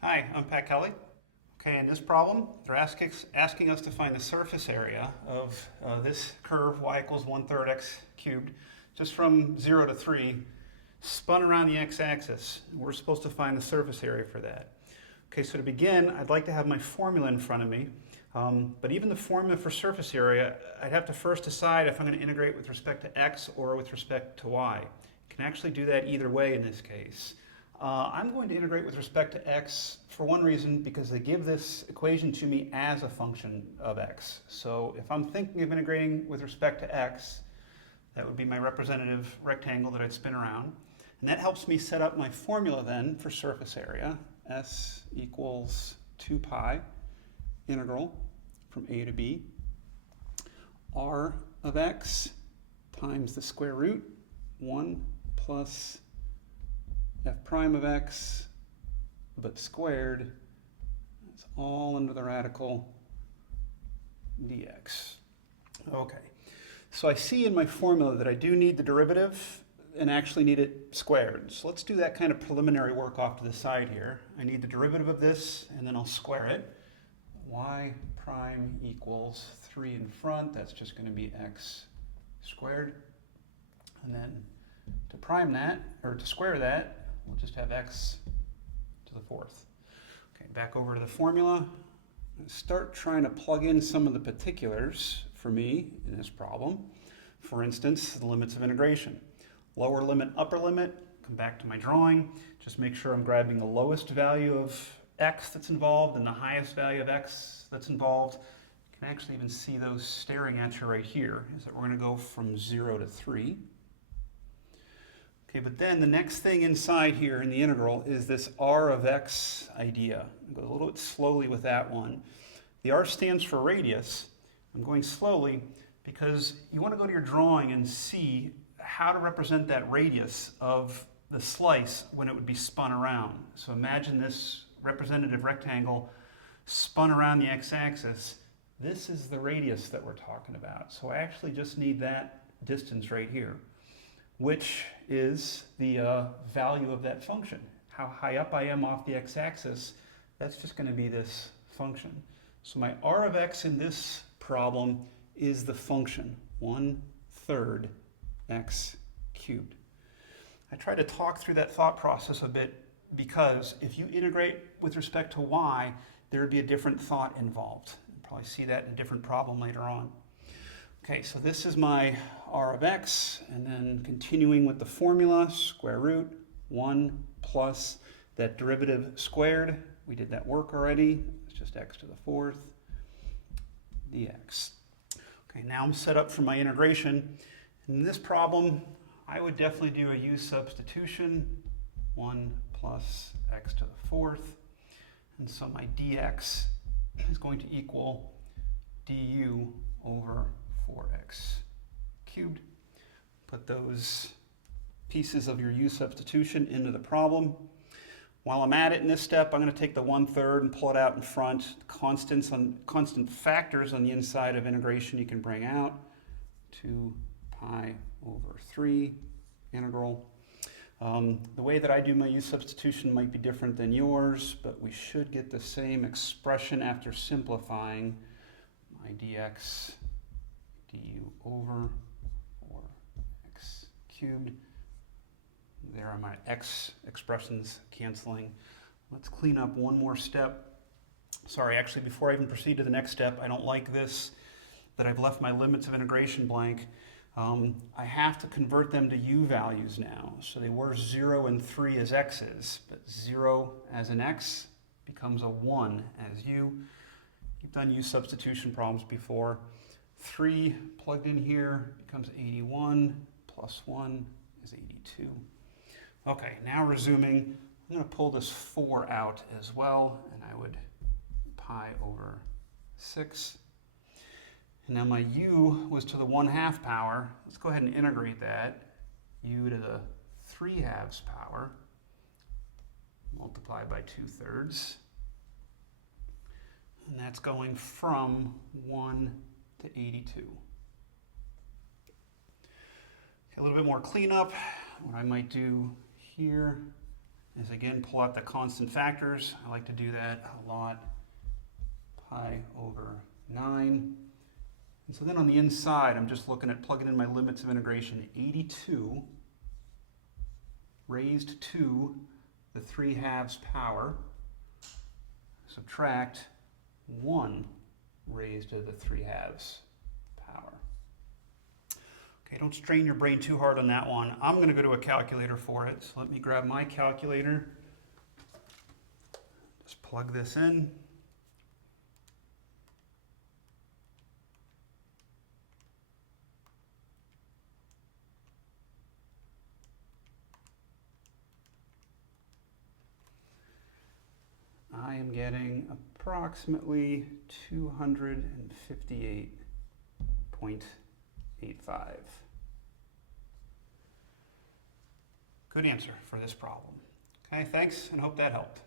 Hi, I'm Pat Kelly. Okay, in this problem, they're asking us to find the surface area of this curve y equals 1/3 x cubed, just from 0 to 3, spun around the x-axis. We're supposed to find the surface area for that. Okay, so to begin, I'd like to have my formula in front of me. But even the formula for surface area, I'd have to first decide if I'm going to integrate with respect to x or with respect to y. You can actually do that either way in this case. I'm going to integrate with respect to x for one reason, because they give this equation to me as a function of x. So if I'm thinking of integrating with respect to x, that would be my representative rectangle that I'd spin around. And that helps me set up my formula then for surface area. S equals 2 pi integral from a to b r of x times the square root 1 plus f prime of x, but squared. It's all under the radical dx. Okay, so I see in my formula that I do need the derivative and actually need it squared. So let's do that kind of preliminary work off to the side here. I need the derivative of this, and then I'll square it. Y prime equals 3 in front. That's just going to be x squared. And then to prime that, or to square that, we'll just have x to the 4th. Okay, back over to the formula. Start trying to plug in some of the particulars for me in this problem. For instance, the limits of integration. Lower limit, upper limit. Come back to my drawing. Just make sure I'm grabbing the lowest value of x that's involved and the highest value of x that's involved. You can actually even see those staring at you right here. Is that we're going to go from 0 to 3. Okay, but then the next thing inside here in the integral is this r of x idea. I'll go a little bit slowly with that one. The r stands for radius. I'm going slowly because you want to go to your drawing and see how to represent that radius of the slice when it would be spun around. So imagine this representative rectangle spun around the x-axis. This is the radius that we're talking about. So I actually just need that distance right here, which is the value of that function. How high up I am off the x-axis, that's just going to be this function. So my r of x in this problem is the function 1/3 x cubed. I try to talk through that thought process a bit because if you integrate with respect to y, there would be a different thought involved. You'll probably see that in a different problem later on. Okay, so this is my r of x, and then continuing with the formula, square root 1 plus that derivative squared. We did that work already. It's just x to the 4th dx. Okay, now I'm set up for my integration. In this problem, I would definitely do a u substitution, 1 plus x to the 4th. And so my dx is going to equal du over 4x cubed. Put those pieces of your u substitution into the problem. While I'm at it in this step, I'm going to take the 1/3 and pull it out in front. Constant factors on the inside of integration you can bring out. 2 pi over 3 integral. The way that I do my u substitution might be different than yours, but we should get the same expression after simplifying. My dx du over 4x cubed. There are my x expressions canceling. Let's clean up one more step. Sorry, actually, before I even proceed to the next step, I don't like this, that I've left my limits of integration blank. I have to convert them to u values now. So they were 0 and 3 as x's, but 0 as an x becomes a 1 as u. You've done u substitution problems before. 3 plugged in here becomes 81, plus 1 is 82. Okay, now resuming, I'm going to pull this 4 out as well, and I would pi over 6. And now my u was to the 1/2 power. Let's go ahead and integrate that. U to the 3/2 power, multiplied by 2/3. And that's going from 1 to 82. Okay, a little bit more cleanup. What I might do here is again pull out the constant factors. I like to do that a lot. Pi over 9. And so then on the inside, I'm just looking at plugging in my limits of integration. 82 raised to the 3/2 power. Subtract 1 raised to the 3/2 power. Okay, don't strain your brain too hard on that one. I'm going to go to a calculator for it. So let me grab my calculator. Just plug this in. I am getting approximately 258.85. Good answer for this problem. Okay, thanks, and hope that helped.